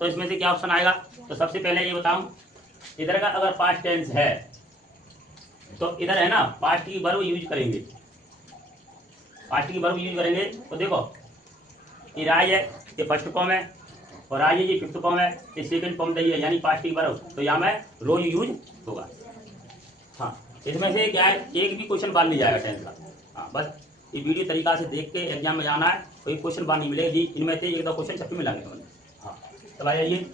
तो इसमें से क्या ऑप्शन आएगा? तो सबसे पहले ये बताऊं, इधर का अगर पास्ट टेंस है तो इधर है ना पास्ट की वर्ब यूज करेंगे। पास्ट की वर्ब यूज करेंगे तो देखो ये राय है, ये फर्स्ट फॉर्म है, और राय ये फिफ्थ फॉर्म है, ये सेकंड फॉर्म दी है, यानी पास्ट की वर्ब, तो यहाँ में रोज यूज होगा। हाँ, इसमें से क्या है, एक भी क्वेश्चन बाल नहीं जाएगा टेंस का। हाँ, बस ये वीडियो तरीका से देख के एग्जाम में जाना है, कोई क्वेश्चन बाल नहीं मिलेगा जी, इनमें से एक दो क्वेश्चन छपी में लाने हैं। हाँ, चलो आइए।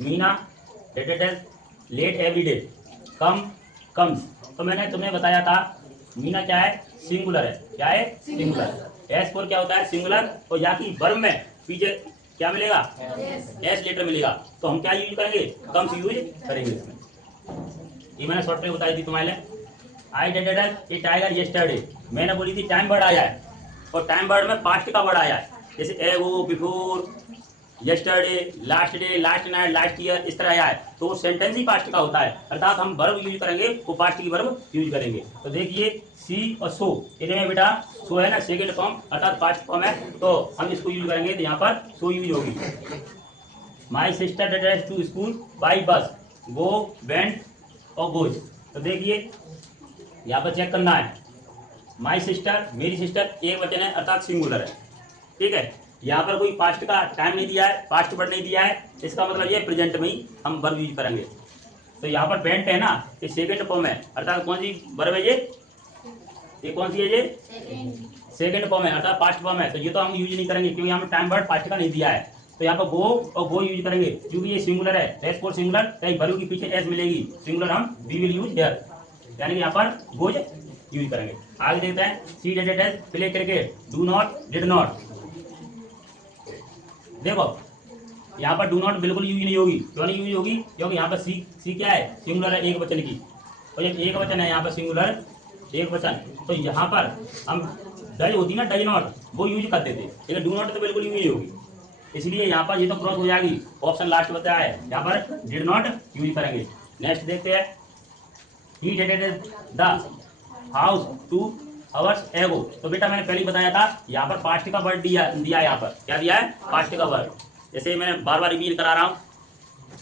Meena late every day, come comes. तो मैंने तुम्हें बताया था मीना क्या है, सिंगुलर है। क्या है? सिंगुलर। एस फोर क्या होता है? सिंगुलर। और यहाँ की वर्ब में पीछे क्या मिलेगा? एस लेटर मिलेगा। तो हम क्या यूज करेंगे? कम्स यूज करेंगे इसमें। ये मैंने शॉर्ट में बताई थी तुम्हारे। आई डेटेड ए टाइगर यस्टरडे, मैंने बोली थी टाइम वर्ड आया है, और टाइम वर्ड में पास्ट का वर्ड आया है, जैसे एगो, before, yesterday, last day, last night, last year, इस तरह आया है, तो वो सेंटेंस ही पास्ट का होता है, अर्थात हम वर्ब यूज करेंगे वो पास्ट की वर्ब यूज करेंगे। तो देखिए सी और सो, इनमें बेटा सो है ना सेकंड फॉर्म अर्थात पास्ट फॉर्म है, तो हम इसको यूज करेंगे, तो यहाँ पर सो यूज होगी। My sister dated to school by bus, go, went और गोज। तो देखिए यहाँ पर चेक करना है, माई सिस्टर, मेरी सिस्टर, एक वचन है अर्थात सिंगुलर है, ठीक है। यहाँ पर कोई पास्ट का टाइम नहीं दिया है, पास्ट वर्ड नहीं दिया है, इसका मतलब ये प्रेजेंट में ही हम वर्ब यूज करेंगे। तो यहाँ पर वेंट है ना, ये सेकंड फॉर्म है, अर्थात कौन सी वर्ब है ये कौन सी है? ये सेकंड फॉर्म है अर्थात पास्ट फॉर्म है, तो ये तो हम यूज नहीं करेंगे क्योंकि यहाँ पर टाइम वर्ड पास्ट का नहीं दिया है। तो यहाँ पर गो और गो यूज करेंगे क्योंकि ये सिंगुलर है, एस फॉर सिंगुलर, कहीं वर्ब के पीछे एस मिलेगी, सिंगुलर हम वी विल यूज हियर, यानी कि यहाँ पर गोज यूज करेंगे। आगे देखते हैं, see dated play cricket, do not, did not. देखो यहाँ पर डू नॉट बिल्कुल यूज नहीं होगी, क्यों नहीं यूज होगी? क्योंकि यहाँ पर सी क्या है? सिंगुलर है, एक वचन की, और जब एक वचन है यहाँ पर सिंगुलर एक वचन, तो यहाँ पर हम डज होती ना, डज नॉट, वो यूज करते थे, लेकिन डू नॉट तो बिल्कुल यूज नहीं होगी, इसलिए यहाँ पर ये तो क्रॉस हो जाएगी। ऑप्शन लास्ट बताया है, यहाँ पर डिड नॉट यूज करेंगे। नेक्स्ट देखते हैं, ही डेटेड द हाउस 2 आवर्स एगो। तो बेटा मैंने पहले ही बताया था, यहाँ पर पास्ट का वर्ड दिया है, यहाँ पर क्या दिया है? पास्ट का वर्ड। जैसे मैंने बार बार रिवील करा रहा हूँ,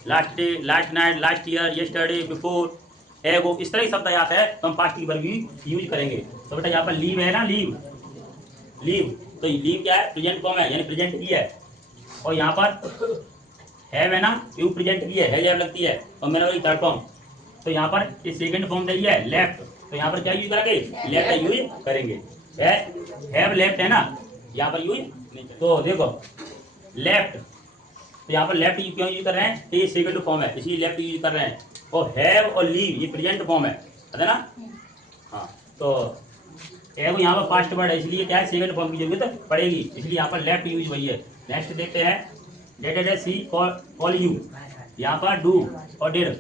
last day, last night, last year, yesterday, before, एगो, इस तरह शब्द आता है तो हम पास्ट की वर्ड भी यूज करेंगे। तो बेटा यहाँ पर लीव है ना, लीव, तो लीव क्या है? प्रेजेंट फॉर्म है, यानी प्रेजेंट की है, और यहाँ पर हैव है ना, यू प्रेजेंट की है लगती है, और मैंने बोली थर्ड फॉर्म, तो यहाँ पर ये सेकंड फॉर्म दी है लेफ्ट, तो यहाँ पर क्या यूज करेंगे? लेफ्ट का यूज करेंगे। हैव लेफ्ट है ना, यहाँ पर यूज नहीं, तो देखो लेफ्ट, तो यहाँ पर लेफ्ट क्यों यूज कर रहे हैं? ये सेकंड फॉर्म है, इसलिए लेफ्ट यूज कर रहे हैं, और हैव और लीव ये प्रेजेंट फॉर्म है ना। हाँ, तो हैव यहाँ पर पास्ट वर्ड है, इसलिए क्या है? सेकंड फॉर्म की जरूरत पड़ेगी, इसलिए यहाँ पर लेफ्ट यूज वही है। नेक्स्ट देखते हैं, डेटेड सी कॉल यू, यहाँ पर डू और डिड,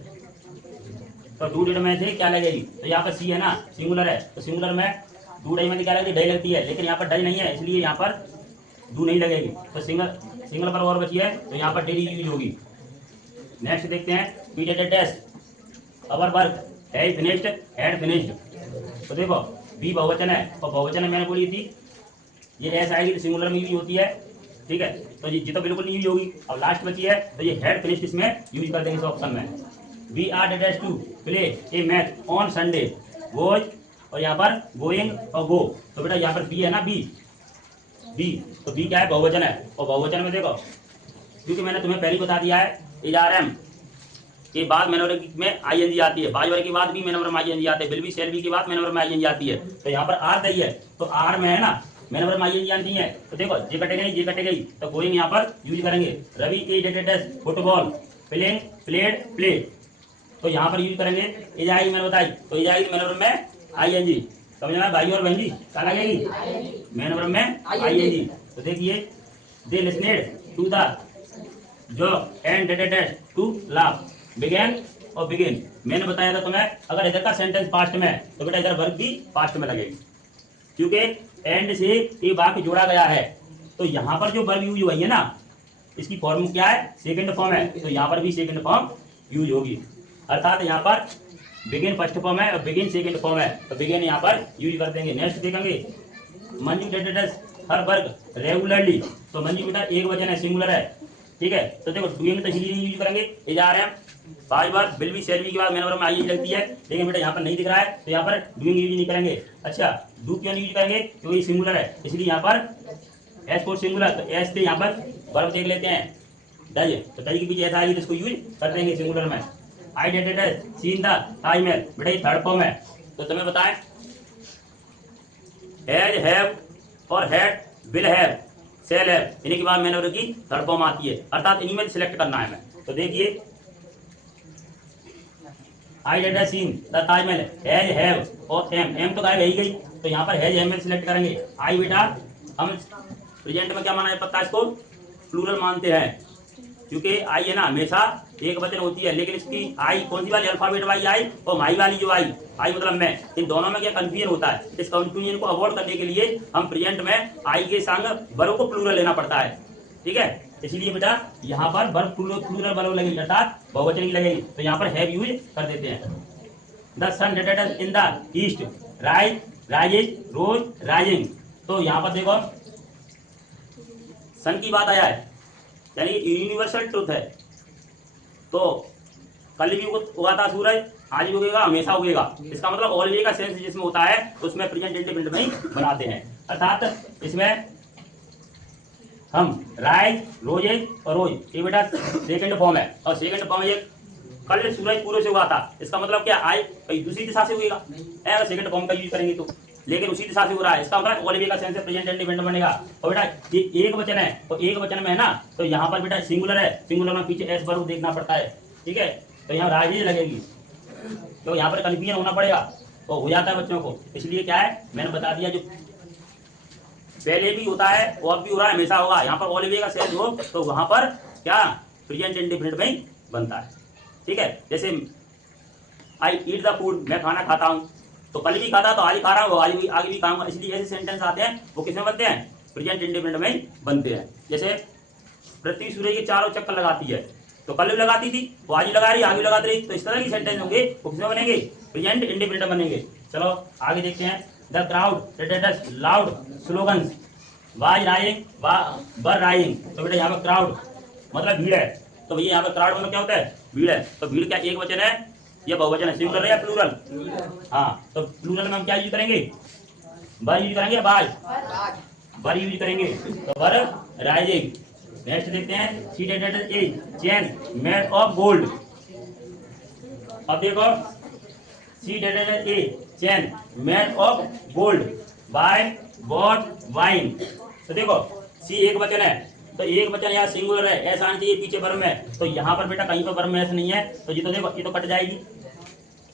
तो डू डिड में से क्या लगेगी? तो यहाँ पर सी है ना, सिंगुलर है, तो सिंगुलर में डू डई में क्या लगती है? डई लगती है, लेकिन यहाँ पर डई नहीं है, इसलिए यहाँ पर डू नहीं लगेगी, तो सिंगल पर और बची है, तो यहाँ पर डेली यूज होगी। नेक्स्ट देखते हैं, we did dash our work, has finished, had finished. तो देखो बी बहुवचन है, और बहुवचन मैंने बोली थी ये एस आएगी तो सिंगुलर में यूज होती है, ठीक है, तो ये तो बिल्कुल नहीं यूज होगी। अब लास्ट बची है, तो ये हैड फिनिश्ड इसमें यूज कर देंगे इस ऑप्शन में। We are dated to play a match on Sunday, goes, और यहाँ पर गोइंग और गो, तो बेटा यहाँ पर बी है ना, बी, तो बी क्या है? बहुवचन है, और बहुवचन में देखो क्योंकि मैंने तुम्हें पहले बता दिया है, एआरएम के बाद मैनवर में आईएनजी आती है, बाजवर के बाद भी मैनवर में आईएनजी आते हैं, बिल भी शेल भी के बाद मैनवर में आईएनजी आती है, तो यहाँ पर आर दी है, तो आर में है ना मैनवर में आईएनजी आती है, तो देखो जे कटे गई, तो गोइंग यहाँ पर यूज करेंगे। Ravi a dated football, playing, played, play, तो यहाँ पर यूज करेंगे। ए जाएगी मैंने बताई, तो ए जाएगी मैनवर में आईएनजी, समझना भाई और बहन जी, क्या लगेगी? मैनवर में आईएनजी। तो देखिए, they listened to the joke and dated to laugh, began और बिगिन। मैंने बताया था तुम्हें, अगर इधर का सेंटेंस पास्ट में है तो बेटा इधर वर्ब भी पास्ट में लगेगी, क्योंकि एंड से ये वाक्य जोड़ा गया है, तो यहाँ पर जो वर्ब यूज हुई है ना, इसकी फॉर्म क्या है? सेकंड फॉर्म है, तो यहाँ पर भी सेकंड फॉर्म यूज होगी, अर्थात यहाँ पर बिगिन फर्स्ट फॉर्म है और बिगिन सेकंड फॉर्म है, तो बिगिन यहाँ पर यूज कर देंगे। नेक्स्ट देखेंगे, Manju dated her work regularly, तो मंजू बेटा एक वचन है, सिंगुलर है, ठीक है। तो देखो डूइंग तो इसलिए यूज करेंगे, ये जा रहे हैं बार बार विल बी शैल बी के बाद मैन वर्ब में आई लगती है, लेकिन बेटा यहाँ पर नहीं दिख रहा है तो यहाँ पर डूइंग यूज नहीं करेंगे। अच्छा डू क्यों नहीं यूज करेंगे, क्योंकि ये सिंगुलर है, इसलिए यहाँ पर एस फॉर सिंगुलर, तो एस से यहाँ पर वर्ब देख लेते हैं डज, तो डज के पीछे ऐसा आएगी तो इसको यूज कर देंगे सिंगुलर में। I did seen the Taj Mahal, बेटा ये थर्ड फॉर्म है, तो तुम्हें बताएं हैज हैव और had will have shall have, इन्हीं के बाद मैंने वर्ब की थर्ड फॉर्म आती है, अर्थात इन्हीं में सिलेक्ट करना है हमें। तो देखिए I did seen the Taj Mahal, has have और एम तो गायब है ही गई, तो यहाँ पर हैज एम में सिलेक्ट करेंगे। आई बेटा हम प्रेजेंट में क्या माना है पता है, इसको प्लूरल मानते हैं, क्योंकि आई है ना हमेशा एक वचन होती है, लेकिन इसकी आई कौन सी वाली अल्फाबेट वाली आई और माई वाली जो आई मतलब मैं, इन दोनों में क्या कंफ्यूजन होता है। इस कंफ्यूजन को अवॉइड करने के लिए हम प्रेजेंट में आई के संग वर्ब को प्लूरल लेना पड़ता है, ठीक है। इसलिए बेटा यहाँ पर वर्ब प्लूरल वर्ब लगेगी, अर्थात बहुवचन की लगेगी, तो यहाँ पर हैव यूज कर देते हैं। The sun set in the east, rise rises rose rising, तो यहाँ पर देखो सन की बात आया है, यानी यूनिवर्सल ट्रुथ है, तो कल भी उगा था सूरज, आज भी उगेगा, हमेशा उगेगा, इसका मतलब ऑलवेज का सेंस जिसमें होता है उसमें प्रेजेंट इंडिपेंडेंट में ही बनाते हैं, अर्थात इसमें हम राइज रोजेज और रोज ये बेटा सेकंड फॉर्म है, और सेकंड फॉर्म ये कल सूरज पूरे से उगा था, इसका मतलब क्या आई दूसरी दिशा से उगेगा, अगर सेकंड फॉर्म का यूज करेंगे तो, लेकिन उसी दिशा से हो रहा है, इसका मतलब ऑलवेज का सेंस प्रेजेंट इंडिपेंडेंट बनेगा। और बेटा ये एक वचन है, तो एक वचन में है ना, तो यहाँ पर बेटा सिंगुलर है, सिंगुलर में पीछे एस वर्ब देखना पड़ता है, ठीक है, तो यहाँ राइजेज लगेगी, तो यहाँ पर कंफ्यूजन होना पड़ेगा, तो हो जाता है बच्चों को, इसलिए क्या है मैंने बता दिया, जो पहले भी होता है और अब भी हो रहा है, हमेशा होगा, यहाँ पर ऑलवेज का सेंस हो तो वहां पर क्या प्रेजेंट इंडिपेंडेंट में ही बनता है, ठीक है। जैसे आई ईट द फूड, मैं खाना खाता हूँ, तो कल भी खाता तो आज खा रहा हूँ, आगे भी खाऊंगा, इसलिए ऐसे सेंटेंस आते हैं वो किसमें बनते हैं, प्रेजेंट इंडिपेंडेंट में ही बनते हैं। जैसे पृथ्वी सूर्य के चारों चक्कर लगाती है, तो कल भी लगाती थी, वो आज ही लगा रही, आगे भी लगाती रही, तो इस तरह की सेंटेंस होंगे वो किसमें बनेंगे, प्रेजेंट इंडिपेंडेंट बनेंगे। चलो आगे देखते हैं। The crowd loud slogans was rising were rising, तो बेटा यहाँ पर क्राउड मतलब भीड़ है, तो भैया यहाँ पर क्राउड मतलब क्या होता है, भीड़ है, तो भीड़ क्या एक वचन है या बहुवचन है, सिंगुलर है या प्लूरल, हाँ, तो प्लूरल में हम क्या यूज करेंगे, वर यूज करेंगे, वर यूज करेंगे, तो वर राइजिंग। नेक्स्ट देखते हैं see dated a chain made of gold, अब देखो see dated a chain made of gold by bought wine, तो देखो सी एक वचन है, तो एक वचन यहाँ सिंगुलर है, ऐसा आना चाहिए पीछे वर्ब में, तो यहाँ पर बेटा कहीं पर वर्ब में ऐसा नहीं है, तो ये तो देखो ये तो कट जाएगी,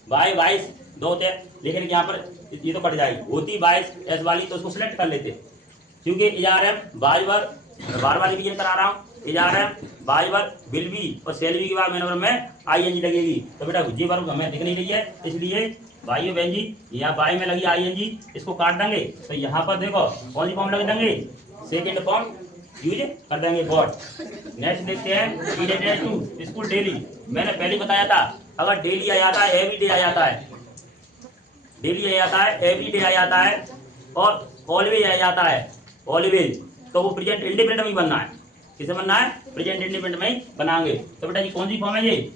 बाय वाइस दो होते हैं, लेकिन यहाँ पर ये तो कट जाएगी, होती बाइस एस वाली, तो उसको सिलेक्ट कर लेते, क्योंकि इजारम बाय वर्ब बार बार रिवीजन करा रहा हूँ, is are am by verb will be और शैल बी के बाद मैंने वर्ब में आईएनजी लगेगी, तो बेटा ये वर्ब हमें दिख नहीं रही है, इसलिए बाई बहन जी यहाँ बाई में लगी आईएनजी, इसको काट देंगे, तो यहाँ पर देखो कौन सी फॉर्म लग देंगे, सेकेंड फॉर्म यूज कर देंगे गॉड। नेक्स्ट देखते हैं रिलेटेड टू स्कूल डेली, मैंने पहले बताया था अगर डेली आ जाता है, एवरी डे आ जाता है, डेली आ जाता है, एवरी डे आ जाता है और ऑलवेज आ जाता है, ऑलवेज, तो वो प्रेजेंट इंडिपेंडेंट में ही बनना है, किसे बनना है, प्रेजेंट इंडिपेंडेंट में ही बनाएंगे। तो बेटा जी कौन सी फॉर्म है, ये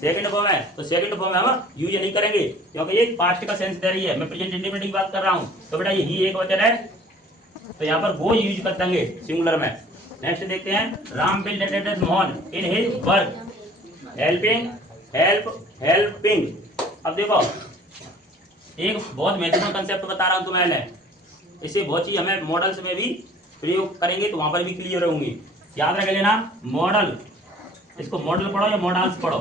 सेकंड फॉर्म है, तो सेकंड फॉर्म में हम यूज नहीं करेंगे क्योंकि ये पास्ट का सेंस दे रही है, मैं प्रेजेंट इंडिपेंडेंट की बात कर रहा हूँ, तो बेटा ये ही एक वचन है, तो यहाँ पर वो यूज कर देंगे सिंगुलर में। नेक्स्ट देखते हैं Ram bill dated Mohan in his work helping helping, अब देखो एक बहुत महत्वपूर्ण कंसेप्ट बता रहा हूँ तुम्हें मैं, इसे बहुत चीज हमें मॉडल्स में भी प्रयोग करेंगे तो वहां पर भी क्लियर होंगी, याद रख लेना मॉडल, इसको मॉडल पढ़ो या मॉडल्स पढ़ो,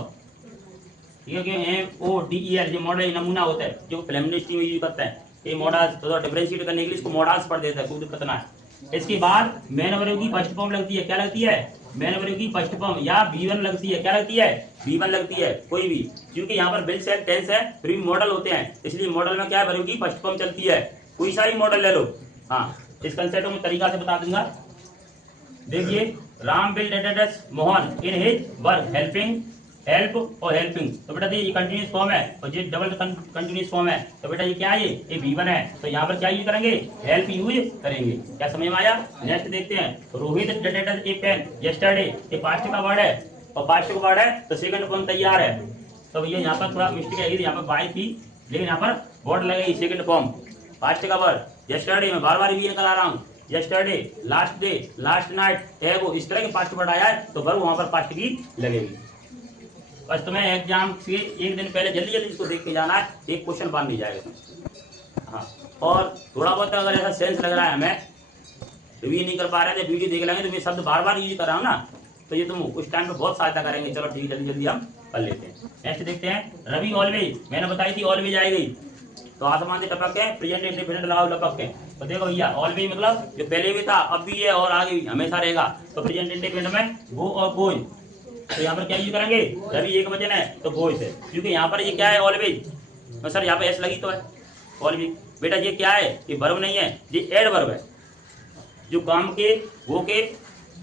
ठीक है, MODEL जो मॉडल नमूना होता है जो प्रिलिमिनरी में यूज करते हैं, ये मॉडल्स तो डिफरेंशिएट करने के लिए इसको मॉडल्स पढ़ देता है, कोई दिक्कत ना है। इसके बाद मैन वर्ब की फर्स्ट फॉर्म लगती है, क्या लगती है, मैन वर्ब की फर्स्ट फॉर्म या V1 लगती है, क्या लगती है, V1 लगती है, कोई भी, क्योंकि यहाँ पर बिल सेल टेंस है, फिर भी मॉडल होते हैं, इसलिए मॉडल में क्या है, वर्ब की फर्स्ट फॉर्म चलती है, कोई सा ही मॉडल ले लो। हाँ, इस कंसेप्ट में तरीका से बता दूंगा। देखिए Ram bill dated Mohan in his work helping help और हेल्पिंग। तो बेटा ये कंटिन्यूस फॉर्म है और ये डबल कंटिन्यूस फॉर्म है। तो बेटा ये क्या है, ये V1 है। तो यहाँ पर क्या यूज करेंगे, हेल्प यूज करेंगे। क्या समझ में आया? नेक्स्ट देखते हैं, रोहित डोनेटेड ए पेन यस्टरडे। ये पास्ट का वर्ड है और पास्ट का वर्ड है तो सेकंड फॉर्म तैयार है। तो भैया यहाँ पर थोड़ा मिस्टेक है, यहाँ पर बाई थी लेकिन यहाँ पर वर्ड लगेगी सेकंड फॉर्म पास्ट का वर्ड। यस्टरडे मैं बार बार रिवीजन करा रहा हूँ, yesterday, last day, last night, एगो, इस तरह के पास्ट वर्ड आया है तो वर्ब वहां पर पास्ट की लगेगी। बस तुम्हें एग्जाम से एक दिन पहले जल्दी जल्दी इसको देख के जाना है, एक क्वेश्चन बांध नहीं जाएगा। हाँ, और थोड़ा बहुत अगर ऐसा सेंस लग रहा है हमें रिव्यू नहीं कर पा रहे थे, वीडियो देख लेंगे तो मैं शब्द बार बार यूज कर रहा हूँ ना, तो ये तुम उस टाइम पे बहुत सहायता करेंगे। चलो ठीक है, जल्दी जल्दी हम कर लेते हैं। नेक्स्ट देखते हैं, रवि ऑलवेज, मैंने बताई थी ऑलवेज आएगी तो आसमान से टपक के प्रेजेंट इंडिपेंडेंट लगाओ लपक के। तो देखो भैया ऑलवेज मतलब जो पहले भी था अब भी है और आगे भी हमेशा रहेगा। तो प्रेजेंट इंडिपेंडेंट में गो और गोज, तो यहाँ पर क्या यूज करेंगे, रवि एक वचन है तो गोज है, क्योंकि यहाँ पर ये क्या है ऑलवेज। तो सर यहाँ पे एस लगी तो है ऑलवेज। बेटा ये क्या है, ये वर्ब नहीं है, ये एडवर्ब है जो काम के वो के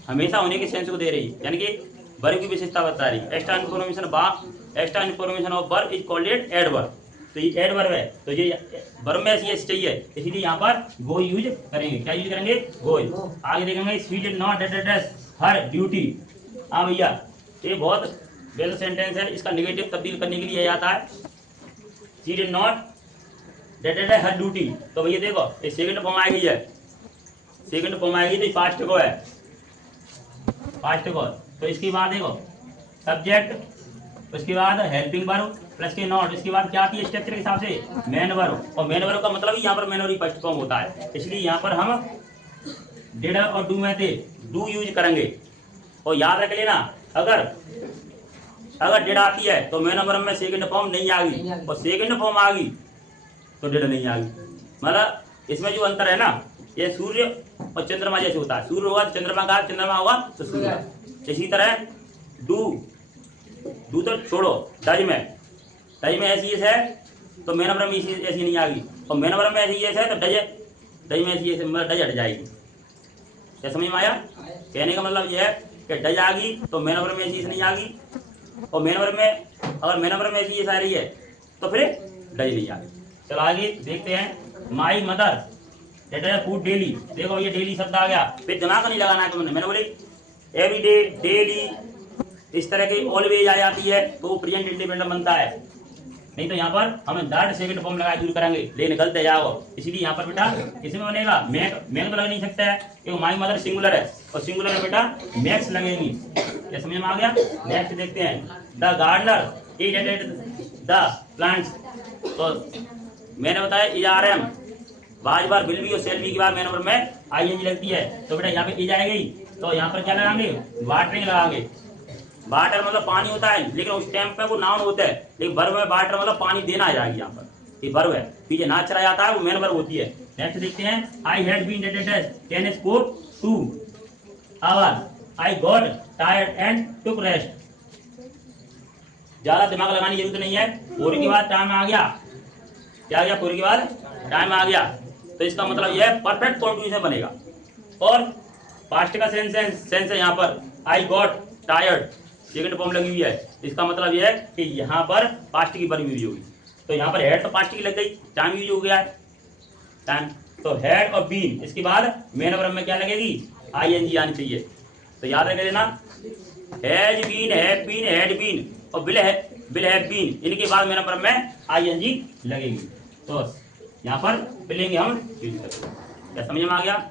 हमेशा होने के सेंस को दे रही है, यानी कि वर्ब की विशेषता बता रही है। Extra information of verb is called it adverb. तो ये एडवर्ब है तो ये वर्ब में ऐसी चाहिए, इसलिए यहाँ पर गो यूज करेंगे। क्या यूज करेंगे, गो। आगे देखेंगे, she did not her duty. हाँ भैया ये बहुत बेस्ट सेंटेंस है, इसका नेगेटिव तब्दील करने के लिए आता है, she did not her duty. तो भैया देखो ये सेकंड फॉर्म आएगी, है सेकंड फॉर्म आएगी तो पास्ट को है, पास्ट को। तो इसके बाद देखो सब्जेक्ट, उसके बाद हेल्पिंग वर्ब प्लस के नॉट, इसके बाद क्या आती है स्ट्रक्चर के हिसाब से मेन वर्ब। और मेन वर्ब का मतलब ही यहाँ पर मेन और फर्स्ट फॉर्म होता है, इसलिए यहाँ पर हम डिड और डू में थे डू यूज करेंगे। और याद रख लेना, अगर डिड आती है तो मेन वर्ब में सेकंड फॉर्म नहीं आ गई, और सेकंड फॉर्म आ गई तो डिड नहीं आ गई। मतलब इसमें जो अंतर है ना, ये सूर्य और चंद्रमा जैसे होता है, सूर्य होगा तो चंद्रमा का, चंद्रमा होगा तो सूर्य। इसी तरह डू तो छोड़ो, डज में ऐसी है तो मेन वर्ब में ऐसी नहीं आ गई, और मेन वर्ब में ऐसी है तो डज में ऐसी डज हट जाएगी। क्या समझ में आया? कहने का मतलब यह है कि डज आ गई तो मेन वर्ब में ऐसी नहीं आ गई, और मेन वर्ब में अगर मेन वर्ब में ऐसी आ रही है तो फिर डज नहीं आ गई। चलो आगे देखते हैं, माई मदर फूड डेली। देखो ये डेली शब्द आ गया, फिर दिमाग नहीं लगाना है तुमने, मैंने बोली एवरी डे, डेली, इस तरह की ऑलवेज आ जाती है तो वो प्रेजेंट इंडिपेंडेंट बनता है। नहीं तो यहाँ पर हमें दैट सेकंड फॉर्म लगा दूर करेंगे, लेकिन गलत है जाओ। इसीलिए यहाँ पर बेटा इसमें बनेगा मैक तो लग नहीं सकता है क्योंकि माई मदर सिंगुलर है, और सिंगुलर में बेटा मैक्स लगेगी। क्या समझ में आ गया? नेक्स्ट देखते हैं, the gardener is the plants. तो मैंने बताया इज आर एम, बार विल बी और शेल बी के बाद मेन वर्ब में आईएनजी लगती है, तो बेटा यहाँ पे इज आएगी तो यहाँ पर क्या लगाएंगे, वाटरिंग लगाएंगे। वाटर मतलब पानी होता है, लेकिन उस टाइम पे वो नाउन होता है, लेकिन वर्ब में वाटर मतलब पानी देना आ जाएगी। यहाँ पर ये वर्ब है, पीछे ना चला जाता है वो मेन वर्ब होती है। नेक्स्ट देखते हैं, I had been dated 10 score 2 hour, I got tired and took rest. ज्यादा दिमाग लगाने की जरूरत नहीं है, पूरे के बाद टाइम आ गया, क्या आ गया, पूरे के बाद टाइम आ गया, तो इसका मतलब यह परफेक्ट कॉन्टिन्यूशन बनेगा। और पास्ट का सेंस है यहाँ पर, आई गॉट टायर्ड सेकंड फॉर्म लगी हुई है, इसका मतलब यह है कि यहाँ पर पास्ट की वर्ब यूज होगी। तो यहाँ पर हेड तो पास्ट की लग गई, टाइम यूज हो गया है टाइम, तो हेड और बीन, इसके बाद मेन वर्ब में क्या लगेगी, आईएनजी आनी चाहिए। तो याद रख लेना, has been, have been, had been और विल हैव बीन, इनके बाद मेन वर्ब में आईएनजी लगेगी। तो यहाँ पर फिलिंग हम यूज करेंगे। क्या समझ में आ गया?